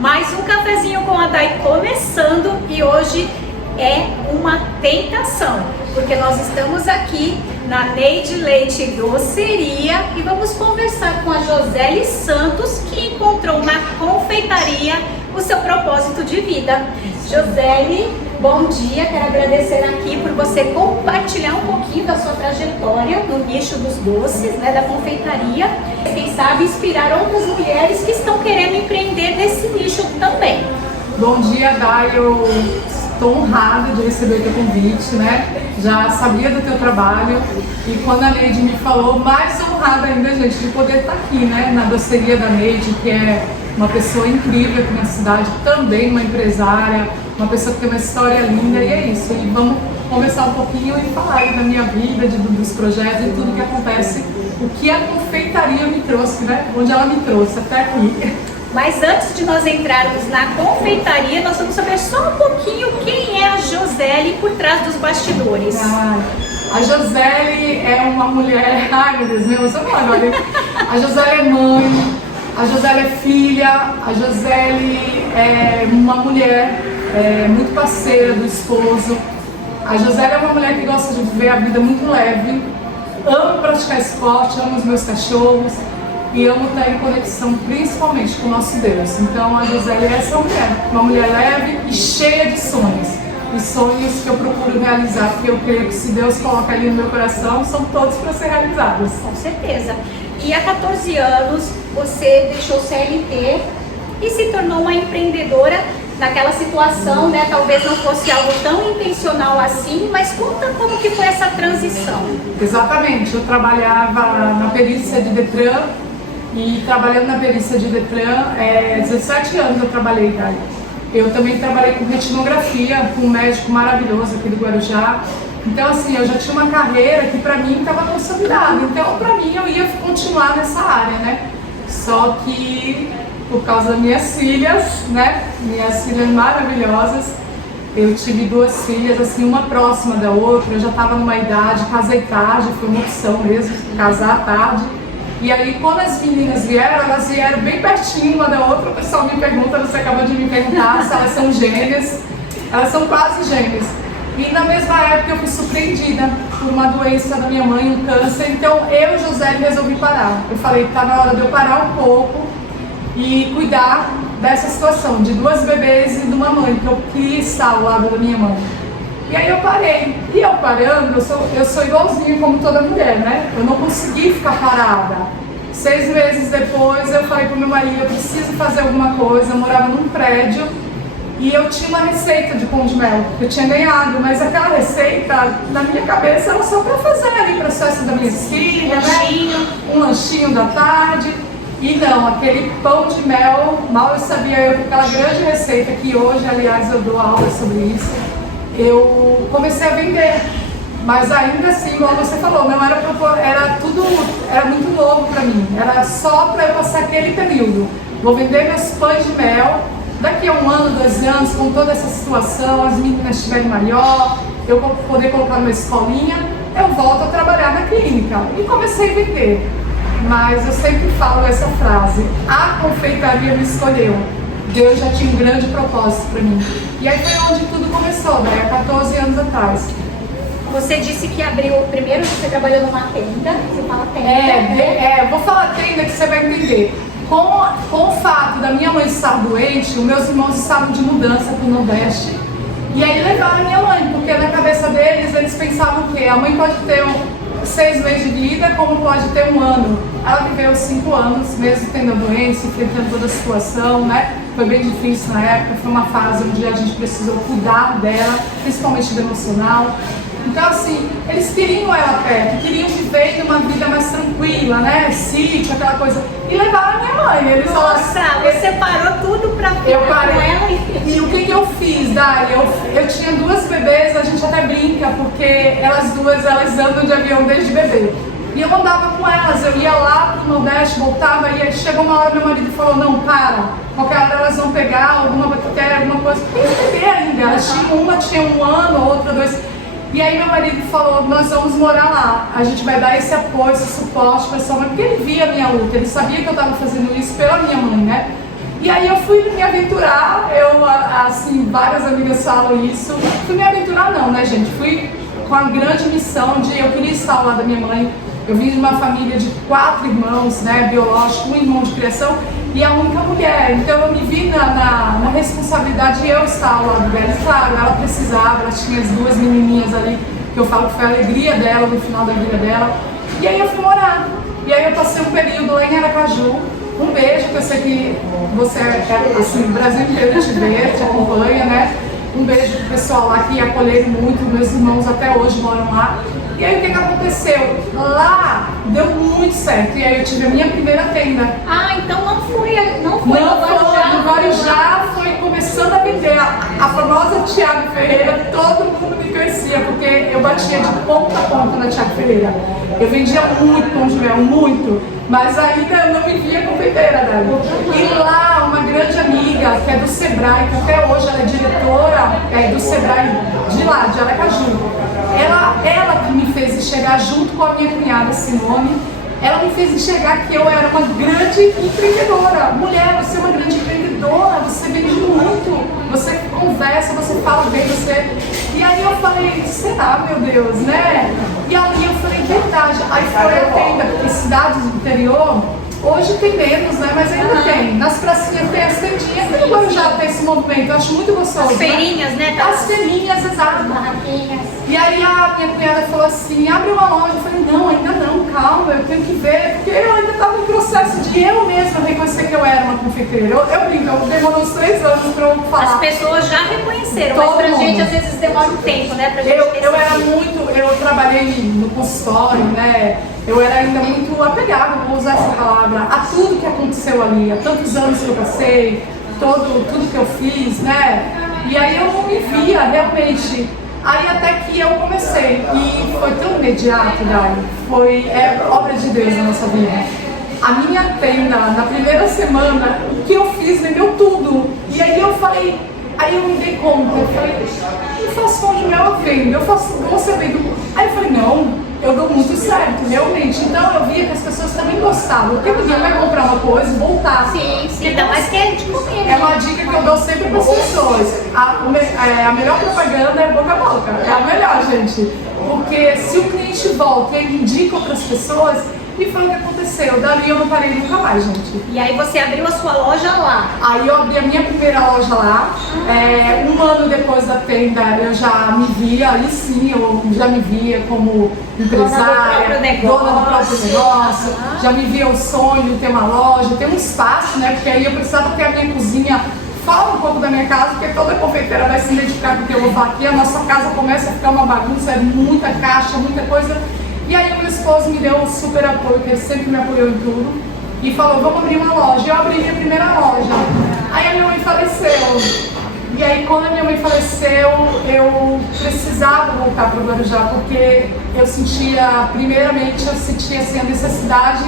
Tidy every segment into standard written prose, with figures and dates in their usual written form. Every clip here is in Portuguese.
Mais um cafezinho com a Day começando e hoje é uma tentação, porque nós estamos aqui na Neide Leite Doceria e vamos conversar com a Joseli Santos, que encontrou na confeitaria o seu propósito de vida. Joseli, bom dia, quero agradecer aqui por você compartilhar um pouquinho da sua trajetória no nicho dos doces, né, da confeitaria. Quem sabe inspirar outras mulheres que estão querendo empreender nesse nicho também. Bom dia, Day, eu estou honrada de receber o teu convite, né? Já sabia do teu trabalho e quando a Neide me falou, mais honrada ainda, gente, de poder estar aqui, né, na doceria da Neide, que é uma pessoa incrível aqui na cidade, também uma empresária, uma pessoa que tem uma história linda, e é isso. E vamos conversar um pouquinho e falar aí da minha vida, dos projetos e tudo que acontece, o que a confeitaria me trouxe, né? Onde ela me trouxe até aqui. Mas antes de nós entrarmos na confeitaria, nós vamos saber só um pouquinho quem é a Joseli por trás dos bastidores. A Joseli é uma mulher, ai meu Deus, meu, agora. A Joseli é mãe, a Joseli é filha, a Joseli é uma mulher muito parceira do esposo. A Joseli é uma mulher que gosta de viver a vida muito leve, amo praticar esporte, amo os meus cachorros e amo estar em conexão principalmente com o nosso Deus. Então a Joseli é essa mulher, uma mulher leve e cheia de sonhos. Os sonhos que eu procuro realizar, porque eu creio que se Deus coloca ali no meu coração, são todos para ser realizados. Com certeza. E há 14 anos você deixou o CLT e se tornou uma empreendedora naquela situação, né? Talvez não fosse algo tão intencional assim, mas conta como que foi essa transição. Exatamente, eu trabalhava na perícia de Detran e trabalhando na perícia de Detran, 17 anos eu trabalhei, tá? Eu também trabalhei com retinografia, com um médico maravilhoso aqui do Guarujá. Então assim, eu já tinha uma carreira que pra mim estava consolidada, então pra mim eu ia continuar nessa área, né? Só que por causa das minhas filhas, né? Minhas filhas maravilhosas, eu tive duas filhas, assim, uma próxima da outra, eu já estava numa idade, casei tarde, foi uma opção mesmo, casar tarde. E aí quando as meninas vieram, elas vieram bem pertinho uma da outra, o pessoal me pergunta, você acabou de me perguntar se elas são gêmeas, elas são quase gêmeas. E na mesma época eu fui surpreendida por uma doença da minha mãe, um câncer, então eu, Joseli, resolvi parar. Eu falei, tá na hora de eu parar um pouco e cuidar dessa situação, de duas bebês e de uma mãe, que eu queria estar ao lado da minha mãe. E aí eu parei. E eu parando, eu sou igualzinha como toda mulher, né? Eu não consegui ficar parada. 6 meses depois eu falei pro meu marido, eu preciso fazer alguma coisa. Eu morava num prédio e eu tinha uma receita de pão de mel que eu tinha ganhado, mas aquela receita, na minha cabeça, era só para fazer ali para as festas da minha filha, né? Um lanchinho da tarde. E não, aquele pão de mel, mal eu sabia eu que aquela grande receita, que hoje, aliás, eu dou aula sobre isso, eu comecei a vender. Mas ainda assim, igual você falou, não era era muito novo para mim, era só para eu passar aquele período. Vou vender meus pães de mel, daqui a 1 ano, 2 anos, com toda essa situação, as meninas estiverem maior, eu vou poder colocar numa escolinha, eu volto a trabalhar na clínica. E comecei a vender. Mas eu sempre falo essa frase, a confeitaria me escolheu. Deus já tinha um grande propósito para mim. E aí foi onde tudo começou, né? Há 14 anos atrás. Você disse que abriu, primeiro você trabalhou numa tenda, você fala tenda. Vou falar tenda que você vai entender. Com o fato da minha mãe estar doente, os meus irmãos estavam de mudança para o Nordeste. E aí levaram a minha mãe, porque na cabeça deles, eles pensavam que a mãe pode ter 6 meses de vida, como pode ter 1 ano. Ela viveu 5 anos, mesmo tendo a doença, enfrentando toda a situação, né? Foi bem difícil na época, foi uma fase onde a gente precisou cuidar dela, principalmente do emocional. Então assim, eles queriam ela perto, queriam viver uma vida mais tranquila, né? Sítio, aquela coisa. E levaram a minha mãe. Eles Nossa, você parou tudo pra ficar eu parei. com ela? E o que eu fiz, Dali? Eu tinha 2 bebês, a gente até brinca, porque elas andam de avião desde bebê. E eu andava com elas, eu ia lá pro Nordeste, voltava, e aí chegou uma hora meu marido falou, não, para, qualquer hora elas vão pegar alguma bactéria, alguma coisa, porque tem bebê ainda, elas tinham uma tinha 1 ano, a outra 2. E aí meu marido falou, nós vamos morar lá, a gente vai dar esse apoio, esse suporte para essa mãe, porque ele via a minha luta, ele sabia que eu estava fazendo isso pela minha mãe, né? E aí eu fui me aventurar, assim, várias amigas falam isso. Fui me aventurar não, né, gente? Fui com a grande missão de eu queria estar ao lado da minha mãe. Eu vim de uma família de 4 irmãos, né, biológicos, um irmão de criação e a única mulher. Então eu me vi na responsabilidade de eu estar ao lado dela. E claro, ela precisava, ela tinha as 2 menininhas ali, que eu falo que foi a alegria dela no final da vida dela. E aí eu fui morar. E aí eu passei um período lá em Aracaju. Um beijo, que eu sei que você, assim, o Brasil inteiro te vê, te acompanha, né? Um beijo pro pessoal lá que acolheram muito, meus irmãos até hoje moram lá. E aí o que aconteceu? Lá deu muito certo, e aí eu tive a minha primeira tenda. Ah, então não foi no Guarujá, foi começando a vender. A famosa Thiago Ferreira, todo mundo me conhecia, porque eu batia de ponta a ponta na Thiago Ferreira. Eu vendia muito pão de mel, muito, mas ainda eu não me via confeiteira, Dali. E lá, uma grande amiga, que é do Sebrae, que até hoje ela é diretora do Sebrae de lá, de Aracaju. Ela que me fez enxergar, junto com a minha cunhada Simone, ela me fez enxergar que eu era uma grande empreendedora. Mulher, você é uma grande empreendedora, você vende muito, você conversa, você fala bem, você... E aí eu falei, será, meu Deus, né? E ali eu falei, verdade. Aí foi a tenda, porque cidades do interior, hoje tem menos, né? Mas ainda tem. Nas pracinhas tem as tendinhas, e no Guarujá tem esse movimento, eu acho muito gostoso. As feirinhas, né? As feirinhas, exato. E aí a minha cunhada falou assim, abre uma loja. Eu falei, não, ainda não, calma, eu tenho que ver, porque eu ainda estava em processo de eu mesma reconhecer que eu era uma confeiteira. Eu brinco, demorou uns 3 anos para eu falar. As pessoas já reconheceram, Todo mas pra mundo. gente às vezes demora um tempo, né? Pra gente eu trabalhei no consultório, né? Eu era ainda muito apegada, vou usar essa palavra, a tudo que aconteceu ali, a tantos anos que eu passei, tudo que eu fiz, né? E aí eu não me via realmente. Aí até que eu comecei, e foi tão imediato, Dali, foi obra de Deus na nossa vida. A minha tenda, na primeira semana, o que eu fiz vendeu tudo. E aí eu falei, aí eu me dei conta, eu falei, eu faço pão de mel, eu vendo, você vende. Aí eu falei, não, eu dou muito certo, realmente. Então eu via que as pessoas também gostavam. Porque ninguém vai comprar uma coisa e voltar. Sim, ainda mais que é de comer. É uma dica que eu dou sempre para as pessoas. A melhor propaganda é boca a boca. É a melhor, gente. Porque se o cliente volta e ele indica outras pessoas, e foi o que aconteceu. Dali eu não parei nunca mais, gente. E aí você abriu a sua loja lá. Aí eu abri a minha primeira loja lá. 1 ano depois da tenda eu já me via, aí sim eu já me via como empresária, dona do próprio negócio. Já me via o sonho de ter uma loja, ter um espaço, né? Porque aí eu precisava ter a minha cozinha. Fala um pouco da minha casa, porque toda confeiteira vai se identificar com o que eu vou falar aqui. A nossa casa começa a ficar uma bagunça, é muita caixa, muita coisa. E aí o meu esposo me deu um super apoio, que ele sempre me apoiou em tudo, e falou, vamos abrir uma loja. E eu abri minha primeira loja. Aí a minha mãe faleceu. E aí quando a minha mãe faleceu, eu precisava voltar para o Guarujá, porque eu sentia, primeiramente, assim, a necessidade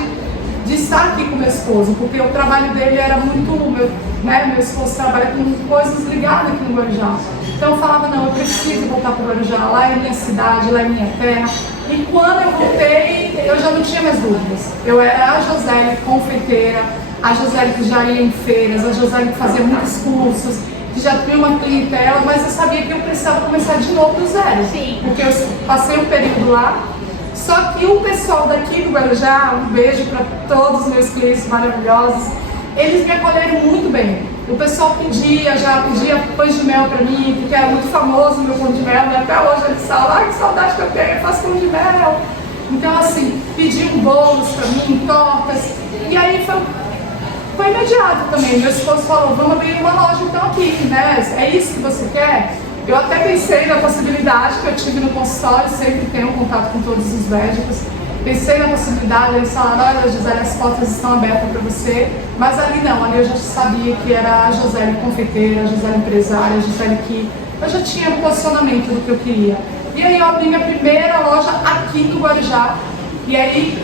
de estar aqui com meu esposo, porque o trabalho dele era muito, meu esposo trabalha com coisas ligadas aqui no Guarujá. Então eu falava, não, eu preciso voltar para o Guarujá, lá é minha cidade, lá é minha terra. E quando eu voltei, eu já não tinha mais dúvidas. Eu era a Joseli confeiteira, a Joseli que já ia em feiras, a Joseli que fazia muitos cursos, que já tinha uma clientela, mas eu sabia que eu precisava começar de novo do zero. Sim. Porque eu passei um período lá. Só que o pessoal daqui do Guarujá, um beijo para todos os meus clientes maravilhosos, eles me acolheram muito bem. O pessoal já pedia pães de mel para mim, porque era muito famoso o meu pão de mel, e até hoje eles falam, que saudade que eu tenho, eu faço pão de mel. Então assim, pediam bolos para mim, tortas, e aí foi imediato também. Meu esposo falou, vamos abrir uma loja então aqui, né? É isso que você quer? Eu até pensei na possibilidade que eu tive no consultório, sempre tenho contato com todos os médicos. Pensei na possibilidade, eles falaram, olha Joseli, as portas estão abertas para você. Mas ali não, ali eu já sabia que era a Joseli confeiteira, a Joseli empresária, a Joseli que... Eu já tinha um posicionamento do que eu queria. E aí eu abri minha primeira loja aqui no Guarujá. E aí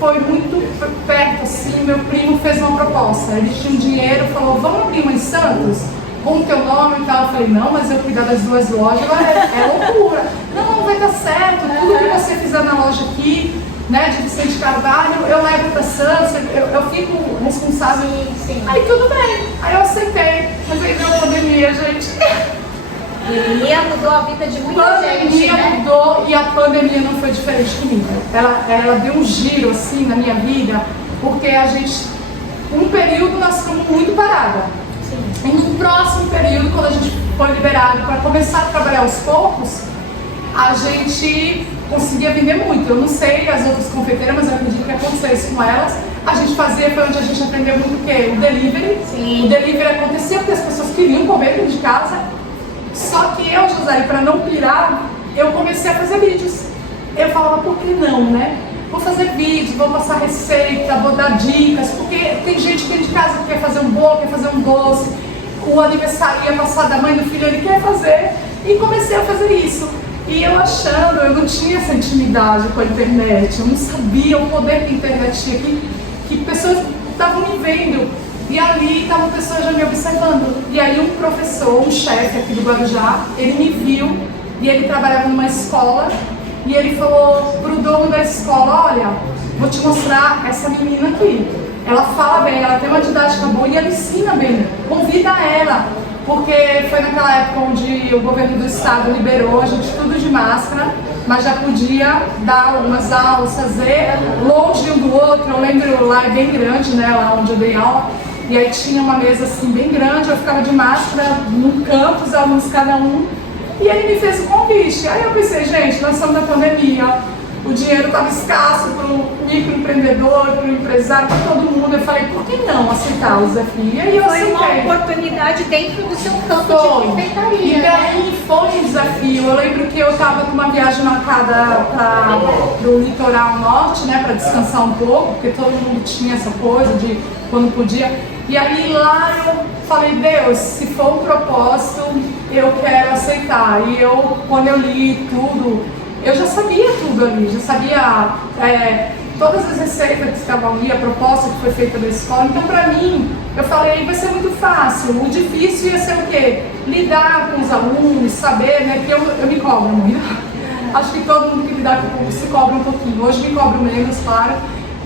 foi muito perto, assim, meu primo fez uma proposta. Ele tinha um dinheiro, falou, vamos abrir uma em Santos? Com o teu nome e tal, eu falei, não, mas eu cuidar das 2 lojas é loucura. Não, vai dar certo, tudo que você fizer na loja aqui, né, de Vicente Carvalho, eu levo para Santos, eu fico responsável. Sim. Aí tudo bem, aí eu aceitei, mas aí veio a pandemia, gente. Pandemia mudou a vida de muita gente, Pandemia né? mudou e a pandemia não foi diferente comigo. Ela deu um giro assim na minha vida, porque a gente, um período nós ficamos muito paradas. E no próximo período, quando a gente foi liberado para começar a trabalhar aos poucos, a gente conseguia vender muito. Eu não sei as outras confeiteiras, mas eu acredito que aconteceu isso com elas. A gente fazia, foi onde a gente aprendeu muito o quê? O delivery. Sim. O delivery acontecia porque as pessoas queriam comer dentro de casa. Só que eu, José, para não pirar, eu comecei a fazer vídeos. Eu falava, por que não, né? Vou fazer vídeos, vou passar receita, vou dar dicas, porque tem gente dentro de casa que quer fazer um bolo, quer fazer um doce, o aniversário ia passar da mãe do filho, ele quer fazer. E comecei a fazer isso. E eu achando, eu não tinha essa intimidade com a internet, eu não sabia o poder que a internet tinha, que pessoas estavam me vendo. E ali estavam pessoas já me observando. E aí um professor, um chefe aqui do Guarujá, ele me viu e ele trabalhava numa escola e ele falou pro dono da escola, olha, vou te mostrar essa menina aqui. Ela fala bem, ela tem uma didática boa e ela ensina bem. Convida ela, porque foi naquela época onde o governo do estado liberou a gente tudo de máscara, mas já podia dar algumas aulas, fazer longe um do outro. Eu lembro lá é bem grande, né, lá onde eu dei aula. E aí tinha uma mesa assim bem grande, eu ficava de máscara no campus, alunos cada um. E ele me fez o convite. Aí eu pensei, gente, nós estamos na pandemia, o dinheiro estava escasso para o microempreendedor, para o empresário, para todo mundo. Eu falei, por que não aceitar o desafio? E aí eu Foi uma aceitei. oportunidade dentro do seu campo de E confeitaria, para né? mim foi um desafio. Eu lembro que eu estava com uma viagem marcada para o litoral norte, né, para descansar um pouco, porque todo mundo tinha essa coisa de quando podia. E aí lá eu falei, Deus, se for um propósito, eu quero aceitar. E eu, quando eu li tudo, eu já sabia tudo ali, já sabia todas as receitas que estavam ali, a proposta que foi feita da escola. Então, para mim, eu falei, vai ser muito fácil. O difícil ia ser o quê? Lidar com os alunos, saber, né? Que eu me cobro muito. Acho que todo mundo que lidar com o público se cobra um pouquinho. Hoje me cobro menos, claro.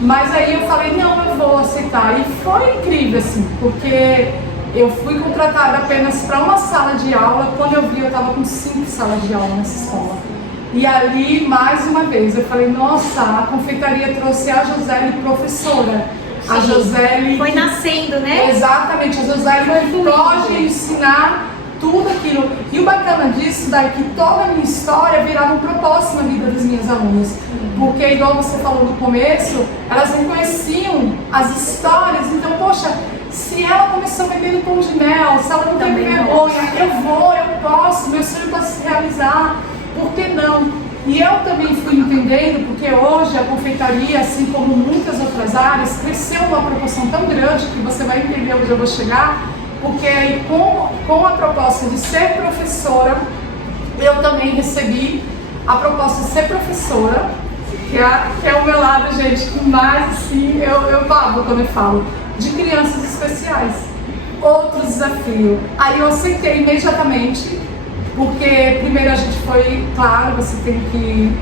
Mas aí eu falei, não, eu vou aceitar. E foi incrível, assim, porque eu fui contratada apenas para uma sala de aula. Quando eu vi, eu estava com 5 salas de aula nessa escola. E ali, mais uma vez, eu falei, nossa, a confeitaria trouxe a Joseli professora. Sim, a Joseli... foi nascendo, né? Exatamente, a Joseli que pode ensinar tudo aquilo. E o bacana disso, daí, que toda a minha história virava um propósito na vida das minhas alunas. Porque, igual você falou no começo, elas reconheciam as histórias. Então, poxa, se ela começou vendendo pão de mel, se ela não teve vergonha, eu posso, meu sonho pode se realizar. Por que não? E eu também fui entendendo, porque hoje a confeitaria, assim como muitas outras áreas, cresceu numa proporção tão grande que você vai entender onde eu vou chegar, porque aí com a proposta de ser professora, eu também recebi a proposta de ser professora, que é o meu lado, gente, que mais assim, eu babo quando eu falo, de crianças especiais. Outro desafio. Aí eu aceitei imediatamente, porque primeiro a gente foi, claro, você tem que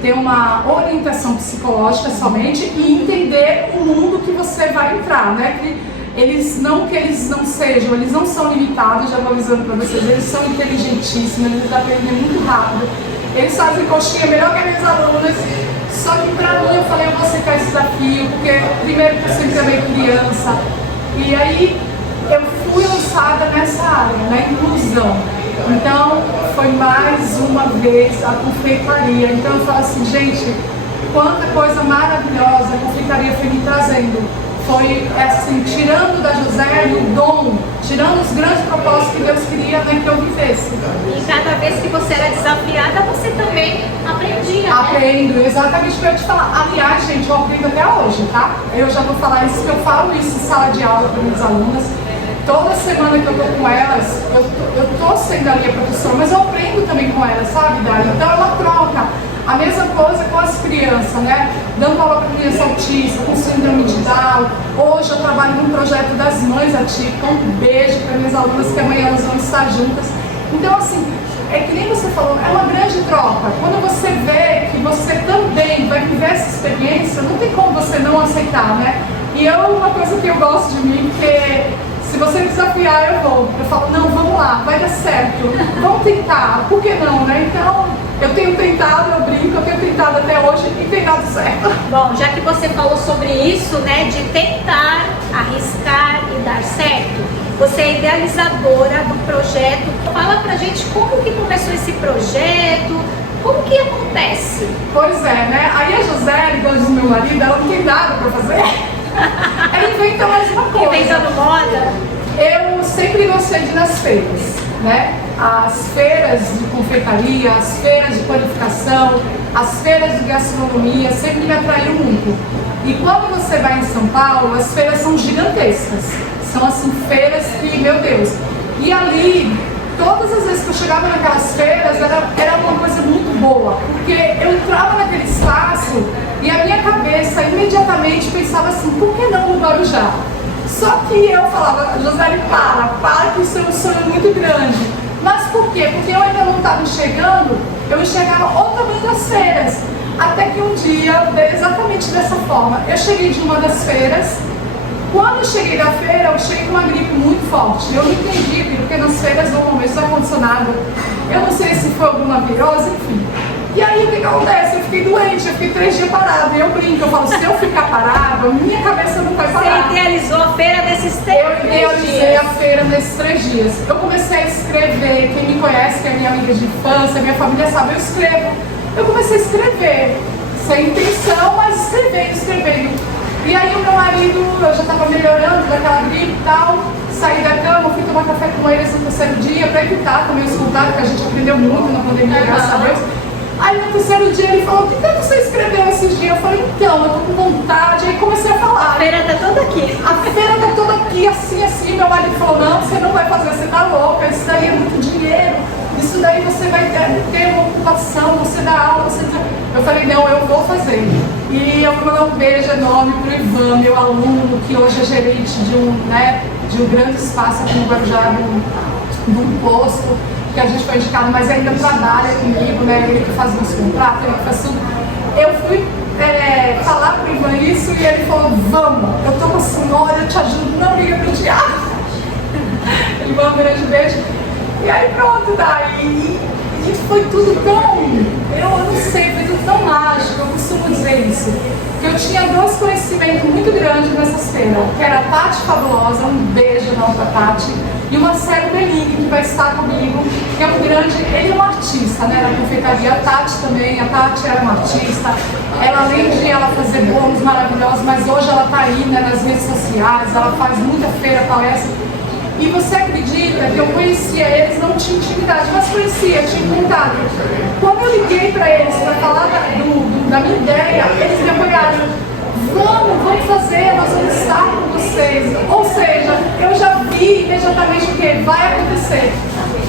ter uma orientação psicológica somente e entender o mundo que você vai entrar, né? Que eles não sejam, eles não são limitados, já vou avisando para vocês, eles são inteligentíssimos, eles aprendem muito rápido, eles fazem coxinha melhor que as minhas alunas. Só que para mim eu falei, eu vou aceitar esse desafio, porque primeiro que eu sempre amei criança, e aí eu fui lançada nessa área, na inclusão. Então, foi mais uma vez a confeitaria. Então, eu falo assim, gente, quanta coisa maravilhosa a confeitaria foi me trazendo. Foi, assim, tirando da José o dom, tirando os grandes propósitos que Deus queria, né, que eu vivesse. E cada vez que você era desafiada, você também aprendia, né? Aprendo, exatamente o que eu ia te falar. Aliás, gente, eu aprendo até hoje, tá? Eu já vou falar isso, que eu falo isso em sala de aula para minhas alunas. Toda semana que eu tô com elas, eu tô sendo ali a professora, mas eu aprendo também com elas, sabe, Dali? Então ela troca. A mesma coisa com as crianças, né? Dando aula para criança autista, com síndrome de Down. Hoje eu trabalho num projeto das mães atípicas. Um beijo para minhas alunas, que amanhã elas vão estar juntas. Então, assim, é que nem você falou, é uma grande troca. Quando você vê que você também vai viver essa experiência, não tem como você não aceitar, né? E uma coisa que eu gosto de mim, porque se você me desafiar, eu vou. Eu falo, não, vamos lá, vai dar certo. Vamos tentar, por que não, né? Então, eu tenho tentado, eu brinco, eu tenho tentado até hoje e tem dado certo. Bom, já que você falou sobre isso, né, de tentar, arriscar e dar certo, você é idealizadora do projeto. Fala pra gente como que começou esse projeto, como que acontece? Pois é, né? Aí a José, igual diz meu marido, ela não tem nada pra fazer. Ela inventa mais uma coisa. Inventando moda? Eu sempre gostei de ir nas feiras, né? As feiras de confeitaria, as feiras de panificação, as feiras de gastronomia sempre me atraiu muito. E quando você vai em São Paulo, as feiras são gigantescas. São assim feiras que, meu Deus. E ali, todas as vezes que eu chegava naquelas feiras, era uma coisa muito boa. Porque eu entrava naquele espaço e a minha cabeça imediatamente pensava assim, por que não no Guarujá? Só que eu falava, José, para que isso é um sonho muito grande. Mas por quê? Porque eu ainda não estava enxergando, eu enxergava o tamanho das feiras. Até que um dia, exatamente dessa forma, eu cheguei de uma das feiras. Quando eu cheguei da feira, eu cheguei com uma gripe muito forte. Eu não entendi, porque nas feiras normalmente está ar-condicionado. Eu não sei se foi alguma virose, enfim. E aí o que acontece? Eu fiquei doente, eu fiquei 3 dias parada. E eu brinco, eu falo, se eu ficar parada, minha cabeça não vai parar. Você idealizou a feira nesses 3 dias? Eu idealizei a feira nesses 3 dias. Eu comecei a escrever, quem me conhece, que é minha amiga de infância, minha família sabe, eu escrevo. Eu comecei a escrever, sem intenção, mas escrevendo. E aí o meu marido, eu já estava melhorando daquela gripe e tal, saí da cama, fui tomar café com ele no 3º dia, para evitar também os contatos, que a gente aprendeu muito na pandemia, graças a Deus. Aí no 3º dia ele falou, o que você escreveu esses dias? Eu falei, então, eu tô com vontade, aí comecei a falar. A feira tá toda aqui. A feira tá toda aqui, assim, meu marido falou, não, você não vai fazer, você tá louca, isso daí é muito dinheiro, isso daí você vai ter uma ocupação, você dá aula, você... Eu falei, não, eu vou fazer. E eu vou mandar um beijo enorme pro Ivan, meu aluno, que hoje é gerente de um grande espaço aqui no Guarujá, de um posto, que a gente foi indicado, mas ainda trabalha comigo, né? Ele que faz meus contratos, ele que faz tudo. Eu fui falar pro Ivan isso e ele falou, vamos, eu tô com a senhora, eu te ajudo, não liga pro diabo. Ivan, um grande beijo. E aí pronto, daí. E foi tudo tão, eu não sei, foi tudo tão mágico, eu costumo dizer isso. Que eu tinha 2 conhecimentos muito grandes nessas feiras, que era a Tati Fabulosa, um beijo enorme pra Tati, e o Marcelo Belini, que vai estar comigo, que é um grande, ele é um artista, né, na confeitaria, a Tati também, a Tati era uma artista, ela além de ela fazer bolos maravilhosos, mas hoje ela tá aí, né, nas redes sociais, ela faz muita feira, palestra. E você acredita que eu conhecia eles, não tinha intimidade, mas conhecia, tinha contato. Quando eu liguei para eles para falar da minha ideia, eles me apoiaram. Vamos fazer, nós vamos estar com vocês. Ou seja, eu já vi imediatamente o que vai acontecer.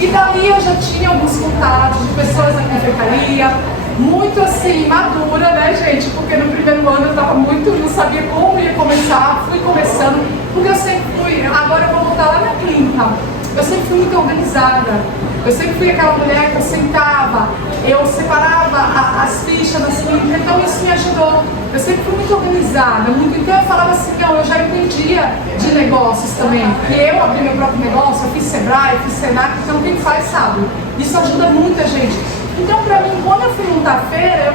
E dali eu já tinha alguns contatos de pessoas na confeitaria, muito assim, madura, né, gente? Porque no primeiro ano eu tava não sabia como ia começar, fui começando, porque eu sempre fui, agora eu vou voltar lá na clínica, eu sempre fui muito organizada, eu sempre fui aquela mulher que eu sentava, eu separava as fichas das clínicas, então isso me ajudou. Eu sempre fui muito organizada, então eu falava assim, não, eu já entendia de negócios também, que eu abri meu próprio negócio, eu fiz Sebrae, fiz Senac, então quem faz sabe, isso ajuda muita gente. Então, para mim, quando eu fui montar a feira,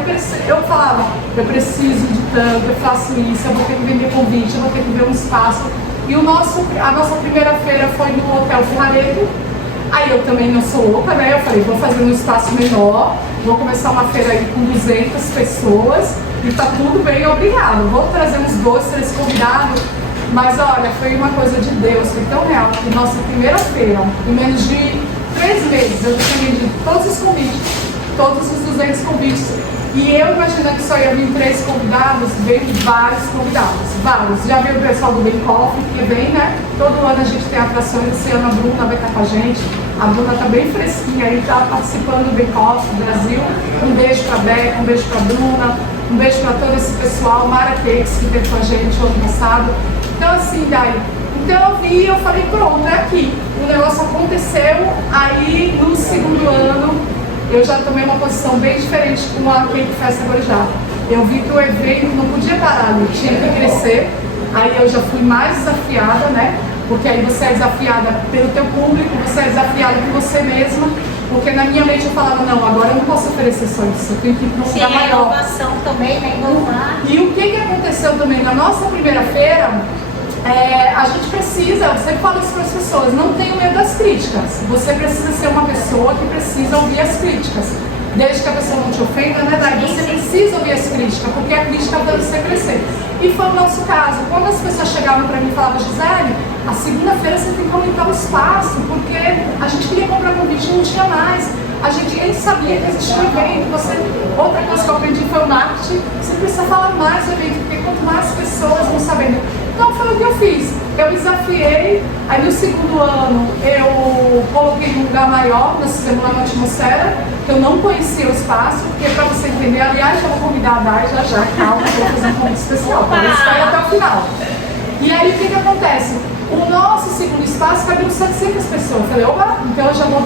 eu falava, eu preciso de tanto, eu faço isso, eu vou ter que vender convite, eu vou ter que ver um espaço. E a nossa primeira feira foi no Hotel Ferrareto. Aí eu também não sou louca, né? Eu falei, vou fazer um espaço menor, vou começar uma feira aí com 200 pessoas e tá tudo bem, obrigado. Vou trazer uns 2, 3 convidados. Mas olha, foi uma coisa de Deus, foi tão real que nossa primeira feira, em menos de 3 meses, eu já tinha vendido todos os convites. Todos os 200 convites. E eu imaginando que só ia vir 3 convidados, veio vários convidados, vários. Já veio o pessoal do Bake Off, que vem, né? Todo ano a gente tem atrações, esse ano a Bruna vai estar com a gente. A Bruna tá bem fresquinha aí, tá participando do Bake Off Brasil. Um beijo pra Beca, um beijo pra Bruna, um beijo pra todo esse pessoal, Mara Cakes, que teve com a gente ano passado. Então assim, daí, então eu vi e eu falei, pronto, é aqui. O negócio aconteceu, aí no segundo ano eu já tomei uma posição bem diferente com a Cake Festa Guarujá. Eu vi que o evento não podia parar, ele tinha que crescer, aí eu já fui mais desafiada, né? Porque aí você é desafiada pelo teu público, você é desafiada por você mesma, porque na minha mente eu falava, não, agora eu não posso oferecer só isso, eu tenho que ir para um lugar maior. Sim, a inovação também, né? Inovar. E o que aconteceu também na nossa primeira feira, a gente precisa, eu sempre falo isso para as pessoas, não tenha medo das críticas, você precisa ser uma pessoa que precisa ouvir as críticas. Desde que a pessoa não te ofenda, né, Dai? Você precisa ouvir as críticas, porque a crítica vai você crescer. E foi o nosso caso. Quando as pessoas chegavam para mim e falavam, Gisele, a segunda-feira você tem que aumentar o espaço, porque a gente queria comprar convite e não tinha mais. Ele sabia que existia um evento. Outra coisa que eu aprendi foi o marketing. Você precisa falar mais do evento, porque quanto mais pessoas vão sabendo. Então foi o que eu fiz. Eu desafiei, aí no segundo ano eu coloquei num lugar maior, nós fizemos lá na Atmosfera, que eu não conhecia o espaço, porque para você entender, aliás, eu vou convidar a Dai já, calma, vou fazer um convite especial, para isso vai até o final. E aí o que acontece? O nosso segundo espaço cabiam 700 pessoas. Eu falei, opa, então eu já vou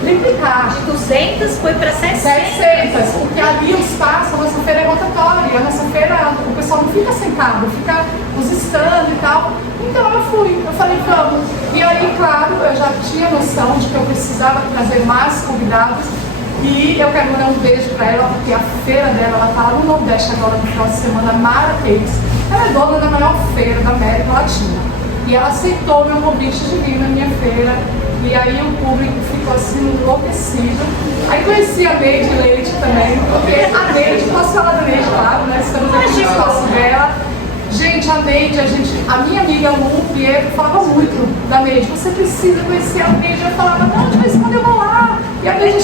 triplicar. De 200 foi para 700, porque ali o espaço, a nossa feira é rotatória, a nossa feira, o pessoal não fica sentado, fica os stands e tal. Então eu fui, eu falei, vamos. E aí, claro, eu já tinha noção de que eu precisava trazer mais convidados. E eu quero mandar um beijo para ela, porque a feira dela, ela tá lá no Nordeste agora no final de semana, Mara Cakes. Ela é dona da maior feira da América Latina. E ela aceitou meu convite de vir na minha feira. E aí o público ficou assim enlouquecido. Aí conheci a Neide Leite também, porque a Neide, posso falar da Neide, claro, né? Estamos aqui no espaço dela. Gente, a Neide, a minha amiga Lu Piero falava muito da Neide. Você precisa conhecer a Neide. Eu falava, não, de vez em quando eu vou lá. E a Neide,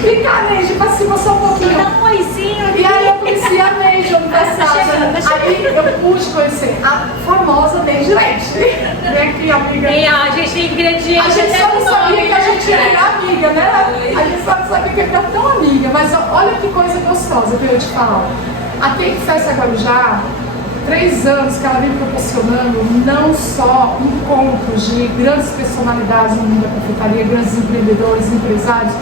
vem cá, Neide, pra cima só um pouquinho. Dá um oizinho aqui. E aí eu conheci a Neide ano passado. Aí eu pude conhecer a famosa Neide Leite. Vem aqui, amiga. A gente tem ingredientes. A gente só não sabia que a gente era amiga, né? A gente só não sabia que era tão amiga. Mas olha que coisa gostosa que eu te falar. A Cake Festa Guarujá, 3 anos que ela vem proporcionando não só encontros de grandes personalidades no mundo da confeitaria, grandes empreendedores, empresários,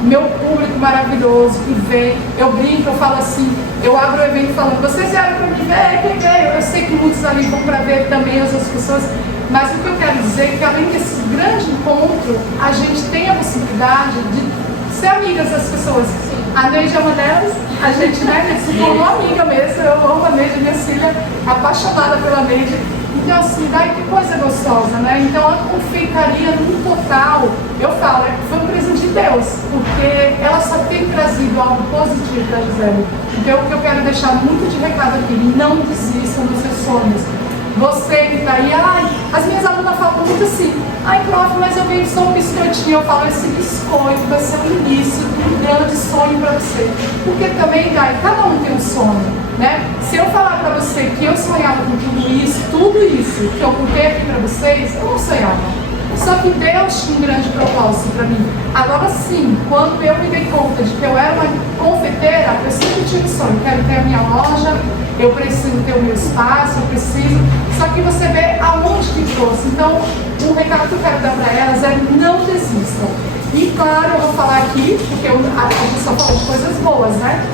meu público maravilhoso que vem, eu brinco, eu falo assim, eu abro o evento falando, vocês vieram para me ver, quem veio? Eu sei que muitos ali vão para ver também as outras pessoas, mas o que eu quero dizer é que além desse grande encontro, a gente tem a possibilidade de ser amigas das pessoas. A Neide é uma delas, a gente, né, se tornou amiga mesmo, eu amo a Neide, minha filha, apaixonada pela Neide. Então assim, daí que coisa gostosa, né? Então a confeitaria no total, eu falo, foi um presente de Deus, porque ela só tem trazido algo positivo da Gisele. Então o que eu quero deixar muito de recado aqui, não desistam dos seus sonhos. Você que está aí, as minhas alunas falam muito assim, prof, mas eu venho só um biscoitinho. Eu falo, esse biscoito vai ser o início de um grande sonho para você. Porque também, cada um tem um sonho, né? Se eu falar para você que eu sonhava com tudo isso que eu contei aqui para vocês, eu não sonhava. Só que Deus tinha um grande propósito para mim. Agora sim, quando eu me dei conta de que eu era uma confeiteira, eu sempre tive um sonho, quero ter a minha loja, eu preciso ter o meu espaço, eu preciso. Só que você vê aonde que trouxe. Então, o recado que eu quero dar para elas é não desistam. E claro, eu vou falar aqui, porque a gente só falou de coisas boas, né?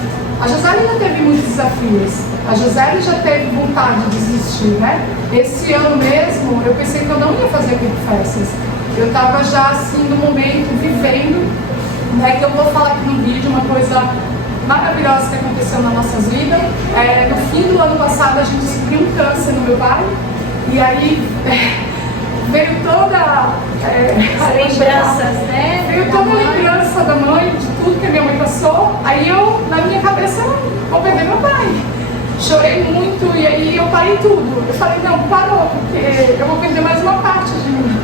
A Gisele já teve muitos desafios. A Gisele já teve vontade de desistir, né? Esse ano mesmo, eu pensei que eu não ia fazer Cake Festas. Eu estava já, assim, no momento, vivendo, né? Que eu vou falar aqui no vídeo uma coisa maravilhosa que aconteceu nas nossas vidas. No fim do ano passado, a gente descobriu um câncer no meu pai. E aí, veio toda as lembranças, né? Veio toda a lembrança da mãe, de tudo que a minha mãe passou. Aí eu, na minha cabeça, eu vou perder meu pai. Chorei muito e aí eu parei tudo. Eu falei, não, parou, porque eu vou perder mais uma parte de mim.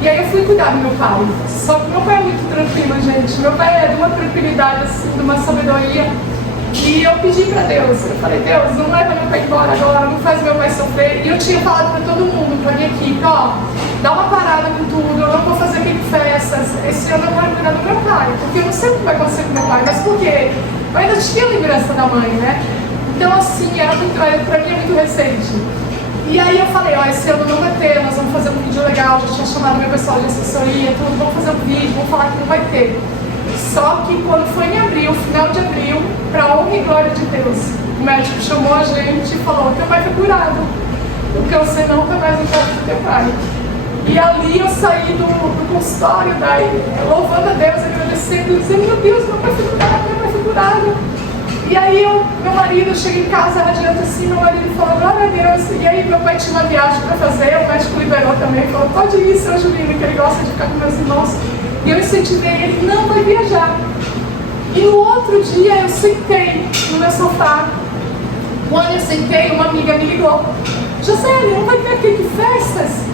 E aí eu fui cuidar do meu pai. Só que meu pai é muito tranquilo, gente. Meu pai é de uma tranquilidade, assim, de uma sabedoria. E eu pedi pra Deus, eu falei, Deus, não leva meu pai embora agora, não faz meu pai sofrer. E eu tinha falado pra todo mundo, pra minha equipe, dá uma parada com tudo, eu não vou fazer Cake Festas. Esse ano eu quero cuidar do meu pai, porque eu não sei o que vai acontecer com meu pai, mas por quê? Eu ainda tinha lembrança da mãe, né? Então assim, pra mim é muito recente. E aí eu falei, ó, esse ano não vai ter, nós vamos fazer um vídeo legal, já tinha chamado meu pessoal de assessoria, tudo, vamos fazer um vídeo, vamos falar que não vai ter. Só que quando foi em abril, final de abril, pra honra e glória de Deus, o médico chamou a gente e falou, teu pai foi curado, o câncer não tá mais no corpo do teu pai. E ali eu saí do consultório, daí, louvando a Deus, agradecendo, dizendo, meu Deus, meu pai foi curado, meu pai foi curado. E aí meu marido, eu cheguei em casa, adiante assim, meu marido falou, glória a Deus. E aí meu pai tinha uma viagem para fazer, o médico liberou também, falou, pode ir, seu Julinho, que ele gosta de ficar com meus irmãos. E eu incentivei ele, não, vai viajar. E no outro dia eu sentei no meu sofá. Quando eu sentei, uma amiga me ligou, José, não vai ter aqui de festas?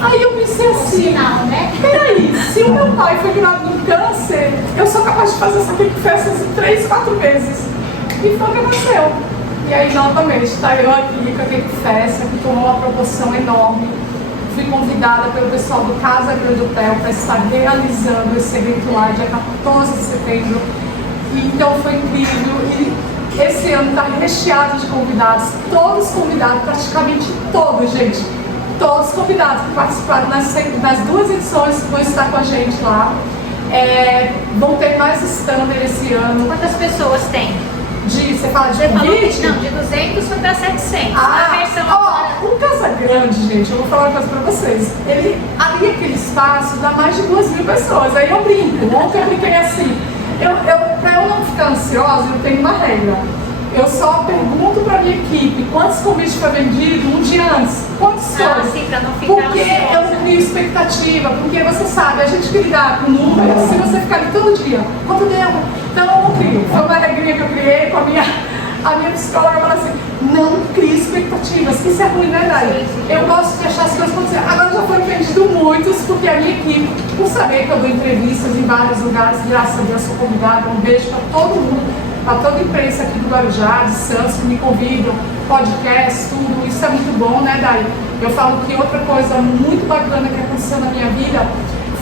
Aí eu pensei assim, né? Peraí, se o meu pai foi curado de câncer, eu sou capaz de fazer essa cake festas 3, 4 vezes. E foi o que aconteceu. E aí, novamente, está eu aqui com a cake festa, que tomou uma proporção enorme. Fui convidada pelo pessoal do Casa Grande Hotel para estar realizando esse evento lá, dia 14 de setembro. E, então foi incrível. E esse ano está recheado de convidados, todos convidados, praticamente todos, gente. Todos os convidados que participaram das 2 edições vão estar com a gente lá. Vão ter mais standard esse ano. Quantas pessoas tem? Você fala de convite? Não, de 200 foi para 700. A versão o Casa Grande, gente, eu vou falar uma coisa pra vocês. Ali, aquele espaço, dá mais de 2.000 pessoas. Aí eu brinco. Ontem eu brinquei assim. Pra eu não ficar ansiosa, eu tenho uma regra. Eu só pergunto para minha equipe quantos convites foi vendido um dia antes. Quantos foram? Sim, para não ficar porque ansiosa. eu não crio expectativa, porque você sabe, a gente que lidar com números, se você ficar ali todo dia, quanto deu? Então eu não crio. Foi uma alegria que eu criei com a minha psicóloga, falou assim, não crie expectativas, isso é ruim, né, Dai? Eu gosto de achar as coisas acontecendo. Agora já foram vendidos muitos, porque a minha equipe, por saber que eu dou entrevistas em vários lugares, graças a Deus sou convidada, um beijo para todo mundo. Para toda a imprensa aqui do Guarujá, de Santos, que me convidam, podcast, tudo, isso é muito bom, né, Dai? Eu falo que outra coisa muito bacana que aconteceu na minha vida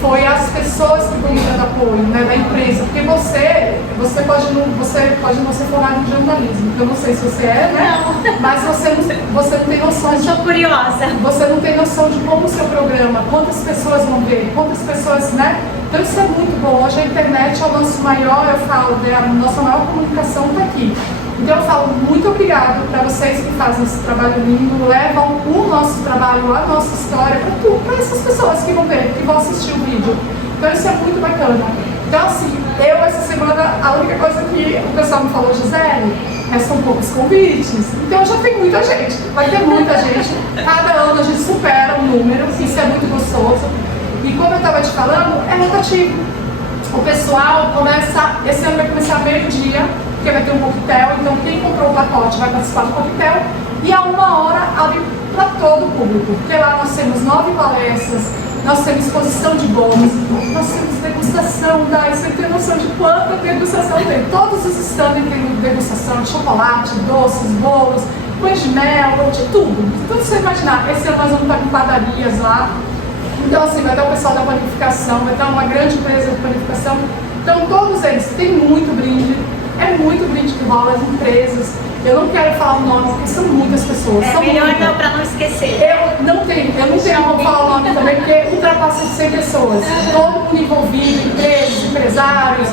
foi as pessoas que estão me dando apoio, né, da empresa, porque você pode não ser formado em jornalismo, que eu não sei se você é, né? Não. Mas você não tem noção Eu sou curiosa. Você não tem noção de como o seu programa, quantas pessoas vão ver, quantas pessoas, né? Então isso é muito bom. Hoje a internet é o nosso maior, eu falo, a nossa maior comunicação está aqui. Então eu falo muito obrigado para vocês que fazem esse trabalho lindo, levam o nosso trabalho, a nossa história para essas pessoas que vão ver, que vão assistir o vídeo. Então isso é muito bacana. Então assim, eu essa semana, a única coisa que o pessoal me falou, Gisele, restam poucos convites. Então já tem muita gente, vai ter muita gente. Cada ano a gente supera um número, isso é muito gostoso. E como eu estava te falando, é rotativo. O pessoal começa, esse ano vai começar meio-dia, porque vai ter um coquetel, então quem comprou o pacote vai participar do coquetel, e a 1h abre para todo o público, porque lá nós temos 9 palestras, nós temos exposição de bolos, nós temos degustação, você tem noção de quanta degustação tem. Todos os stands têm degustação de chocolate, doces, bolos, pães de mel, de tudo que você imaginar. Esse ano nós vamos estar com padarias lá. Então, assim, vai ter o pessoal da panificação, vai ter uma grande empresa de panificação. Então, todos eles têm muito brinde, é muito brinde que rola, as empresas. Eu não quero falar o nome, porque são muitas pessoas. É são melhor muitas. não, para não esquecer. Eu não tenho como falar o nome também, porque ultrapassa 100 pessoas. Todo mundo envolvido, empresas, empresários,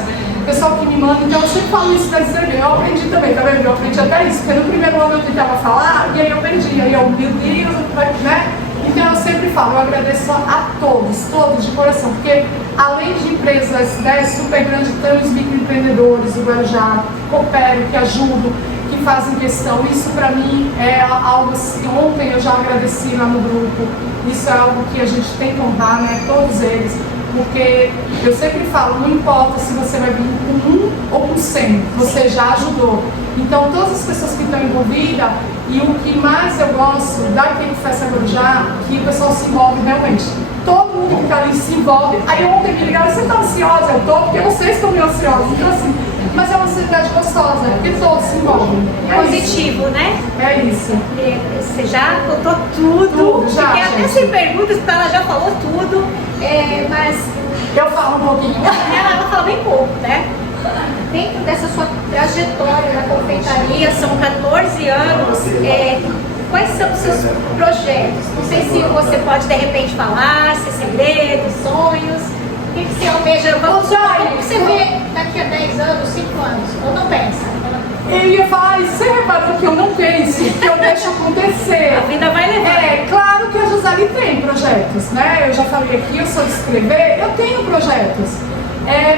pessoal que me manda. Então, eu sempre falo isso para dizer, eu aprendi também, tá vendo? Eu aprendi até isso, porque no primeiro ano eu tentava falar, e aí eu perdi. Aí eu, meu Deus, né? Então eu sempre falo, eu agradeço a todos de coração, porque além de empresas, né, super grandes, tem os microempreendedores do Guarujá, que cooperam, que ajudam, que fazem questão. Isso para mim é algo assim, ontem eu já agradeci lá no grupo, isso é algo que a gente tem que honrar, né, todos eles, porque eu sempre falo, não importa se você vai vir com 1 ou com 100, você já ajudou. Então todas as pessoas que estão envolvidas, e o que mais eu gosto da Cake Festa Guarujá, que o pessoal se envolve realmente. Todo mundo que está ali se envolve. Aí ontem me ligaram, você está ansiosa? Eu estou, porque vocês estão meio ansiosos. Então assim, mas é uma ansiedade gostosa, porque todos se envolvem. É positivo, né? É isso. Você já contou tudo. Já, porque até sem perguntas, porque ela já falou tudo. Mas eu falo um pouquinho. Ela fala bem pouco, né? Dentro dessa sua trajetória na confeitaria, são 14 anos, quais são os seus projetos? Não sei se você pode de repente falar, se é segredo, sonhos. O que você almeja? Vamos como você vê daqui a 10 anos, 5 anos? Ou não pensa? Eu ia falar, e você reparou que eu não penso, que eu deixo acontecer. A vida vai levar. É claro que a Joseli tem projetos, né? Eu já falei aqui, eu sou de escrever, eu tenho projetos.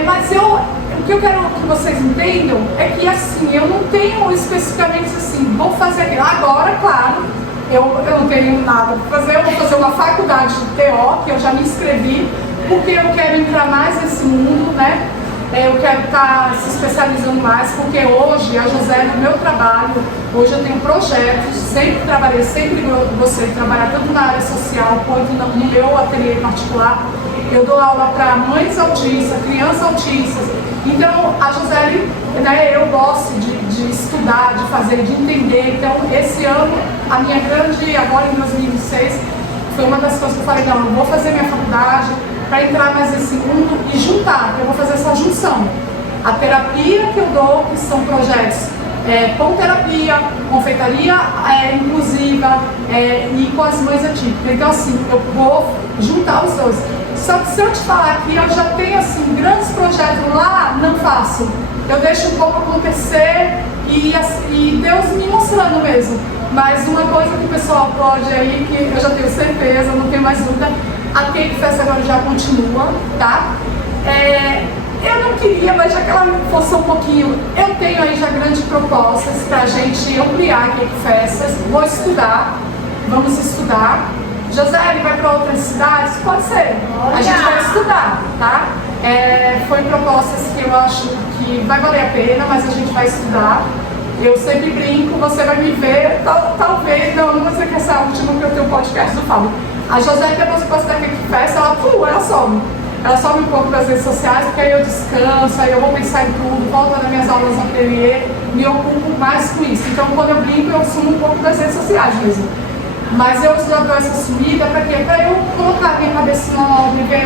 Mas o que eu quero que vocês entendam é que assim, eu não tenho especificamente assim, vou fazer aquilo. Agora, claro, eu não tenho nada para fazer, eu vou fazer uma faculdade de TO, que eu já me inscrevi, porque eu quero entrar mais nesse mundo, né? Eu quero estar se especializando mais, porque hoje a José, no meu trabalho, hoje eu tenho projetos, sempre trabalhei, sempre gostei de trabalhar tanto na área social quanto no meu ateliê particular. Eu dou aula para mães autistas, crianças autistas. Então, a José, né, eu gosto de estudar, de fazer, de entender. Então, esse ano, a minha grande, agora em 2006, foi uma das coisas que eu falei, não, eu vou fazer minha faculdade para entrar mais nesse mundo e juntar, eu vou fazer essa junção. A terapia que eu dou, que são projetos com terapia, confeitaria inclusiva e com as mães atípicas. Então assim, eu vou juntar os dois. Só que se eu te falar que eu já tenho assim, grandes projetos lá, não faço. Eu deixo um pouco acontecer e Deus me mostrando mesmo. Mas uma coisa que o pessoal pode aí, que eu já tenho certeza, não tenho mais dúvida, a Cake Fest agora já continua, tá? Eu não queria, mas já que ela me forçou um pouquinho, eu tenho aí já grandes propostas pra gente ampliar a Cake Fest. Vou estudar, vamos estudar. José, ele vai para outras cidades? Pode ser. A gente vai estudar, tá? Foi propostas que eu acho que vai valer a pena, mas a gente vai estudar. Eu sempre brinco, você vai me ver, talvez, não vai ser que essa última que eu tenho podcast do Fábio. A José tem a proposta da Cake Fest, ela some. Ela some um pouco das redes sociais, porque aí eu descanso, aí eu vou pensar em tudo, volto nas minhas aulas no ateliê, me ocupo mais com isso. Então, quando eu brinco, eu sumo um pouco das redes sociais mesmo. Mas eu já dou essa sumida para quê? Para eu colocar a minha cabeça em ordem, ver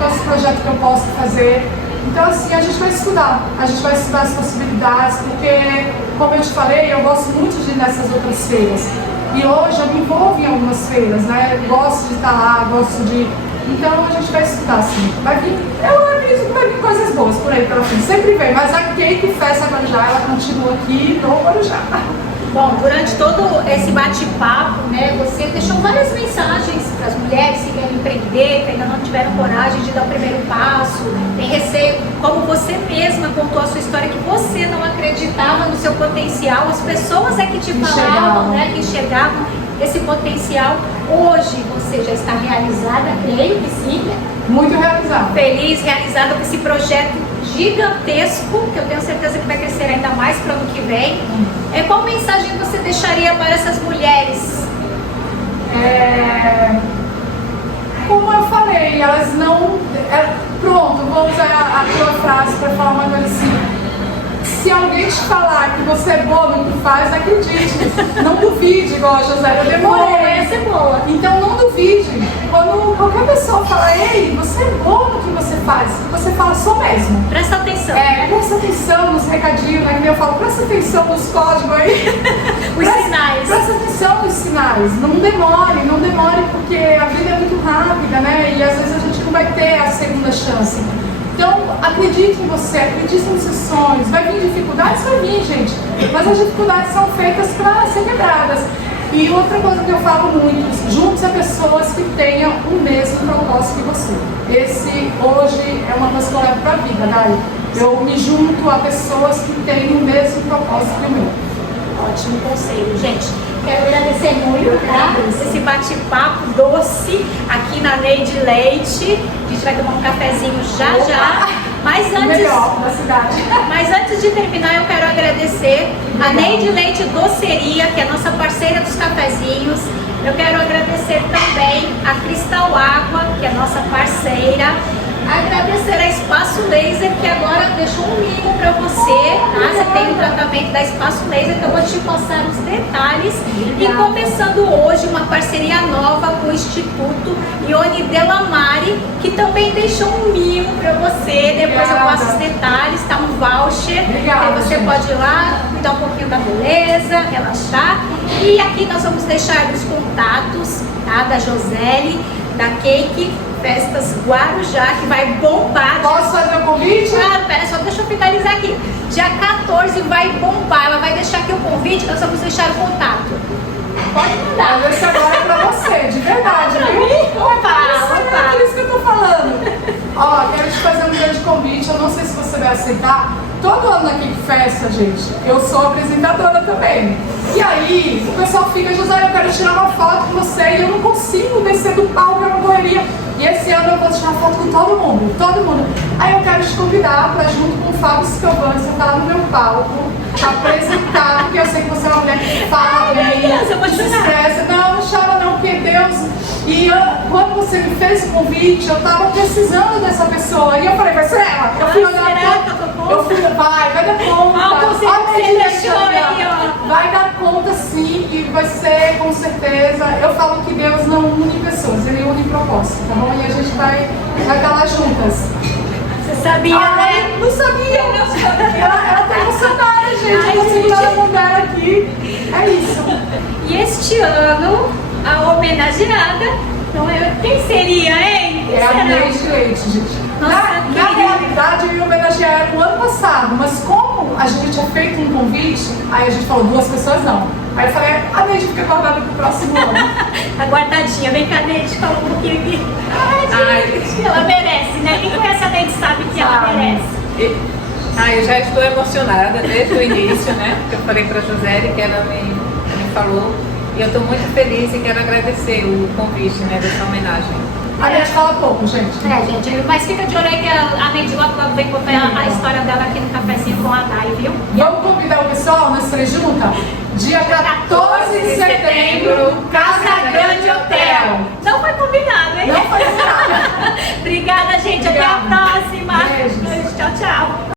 todos os projetos que eu posso fazer. Então, assim, a gente vai estudar as possibilidades, porque, como eu te falei, eu gosto muito de ir nessas outras feiras. E hoje eu me envolvo em algumas feiras, né? Eu gosto de estar lá, gosto de... Então a gente vai estudar, sim. Vai vir, eu acredito que vai vir coisas boas por aí pela frente. Sempre vem, mas a Cake Fest Guarujá, ela continua aqui no Guarujá. Bom, durante todo esse bate-papo, né, você deixou várias mensagens para as mulheres que querem empreender, que ainda não tiveram coragem de dar o primeiro passo, tem receio, como você mesma contou a sua história, que você não acreditava no seu potencial, as pessoas que te falavam, né, que enxergavam esse potencial. Hoje você já está realizada, creio que sim, né? Muito realizada. Feliz, realizada com esse projeto gigantesco, que eu tenho certeza que vai crescer ainda mais para o ano que vem. Qual mensagem você deixaria para essas mulheres? Como eu falei, elas não... pronto, vou usar a tua frase para falar uma coisa assim. Se alguém te falar que você é boa no que faz, acredite. Não duvide, igual a José. Eu demorei. Vai ser boa. Então não duvide. Quando qualquer pessoa fala, ei, você é boa no que você faz, você fala, sou mesmo. Presta atenção. Presta atenção nos recadinhos, né? Eu falo, presta atenção nos códigos aí. Os sinais. Presta atenção nos sinais. Não demore, porque a vida é muito rápida, né? E às vezes a gente não vai ter a segunda chance. Então, acredite em você, acredite nos seus sonhos. Vai vir dificuldades? Vai vir, gente. Mas as dificuldades são feitas para ser quebradas. E outra coisa que eu falo muito, junte-se a pessoas que tenham o mesmo propósito que você. Esse, hoje, é uma coisa que eu levo para a vida, Dai. Eu me junto a pessoas que têm o mesmo propósito que o meu. Ótimo conselho, gente. Quero agradecer muito, tá? Esse bate-papo doce aqui na Neide Leite. A gente vai tomar um cafezinho já. Mas Melhor da cidade. Mas antes de terminar, eu quero agradecer a Neide Leite Doceria, que é a nossa parceira dos cafezinhos. Eu quero agradecer também a Cristal Água, que é a nossa parceira. Agradecer a Espaço Laser, que agora deixou um mimo para você, tá? Você tem o tratamento da Espaço Laser, então eu vou te passar os detalhes. E começando hoje uma parceria nova com o Instituto Ione Delamare, que também deixou um mimo para você. Depois eu passo os detalhes, tá? Um voucher. Obrigada, Aí você gente. pode ir lá, cuidar um pouquinho da beleza, relaxar. E aqui nós vamos deixar os contatos, tá? Da Joseli, da Cake Festas Guarujá, que vai bombar. Posso fazer o convite? Claro, pera, só deixa eu finalizar aqui. Dia 14 vai bombar, ela vai deixar aqui o convite, nós vamos deixar o contato. Pode mandar. Mas esse agora é pra você, de verdade, viu? Opa, É por isso que eu tô falando. Ó, quero te fazer um grande convite, eu não sei se você vai aceitar. Todo ano na Cake Festa, gente, eu sou apresentadora também. E aí, o pessoal fica, José, eu quero tirar uma foto com você e eu não consigo descer do palco, é uma correria. E esse ano eu vou tirar foto com todo mundo, todo mundo. Aí eu quero te convidar para, junto com o Fábio Scovani, você tá lá no meu palco, apresentar, porque eu sei que você é uma mulher que fala bem, Deus, eu vou se chorar. expressa. Não, não chora não, porque Deus... E quando você me fez o convite, eu tava precisando dessa pessoa. E eu falei, vai ser ela. Eu fui olhar será que eu tô bom? eu fui, vai dar conta. Ah, você Olha aí, deixou aí, ó. vai dar conta sim, e vai ser com certeza. Eu falo que Deus não une pessoas, Ele une propósitos, tá bom? E a gente vai estar lá juntas. Você sabia, né? Não sabia. Eu não sabia. Ela tá emocionada, gente. Ai, Eu vou segurar gente. a mão dela aqui. É isso. E este ano, a homenageada, não é? Quem seria, hein? Quem É a será? Neide Leite, gente. Nossa, Na querida. realidade, eu ia homenagear ela no ano passado, mas como a gente tinha feito um convite, aí a gente falou 2 pessoas não. Aí eu falei, a Neide fica guardada pro próximo ano. Tá guardadinha. Vem cá, Neide, fala um pouquinho aqui. Ai, gente, ela merece, né? Quem conhece a Neide sabe que ela Sabe. merece. Eu já estou emocionada desde o início, né? Que eu falei para a Joseli, que ela me falou. E eu estou muito feliz e quero agradecer o convite, né, dessa homenagem. A gente fala pouco, gente. É, gente, mas fica de olho aí que a Neide logo vem contar a história dela aqui no Cafezinho com a Dai, viu? Vamos convidar o pessoal, nós 3 juntas? Dia 14 de setembro, Casa Grande Hotel. Não foi combinado, hein? Não foi combinado. Obrigada, gente. Até a Obrigada. próxima. Beijos. Tchau, tchau.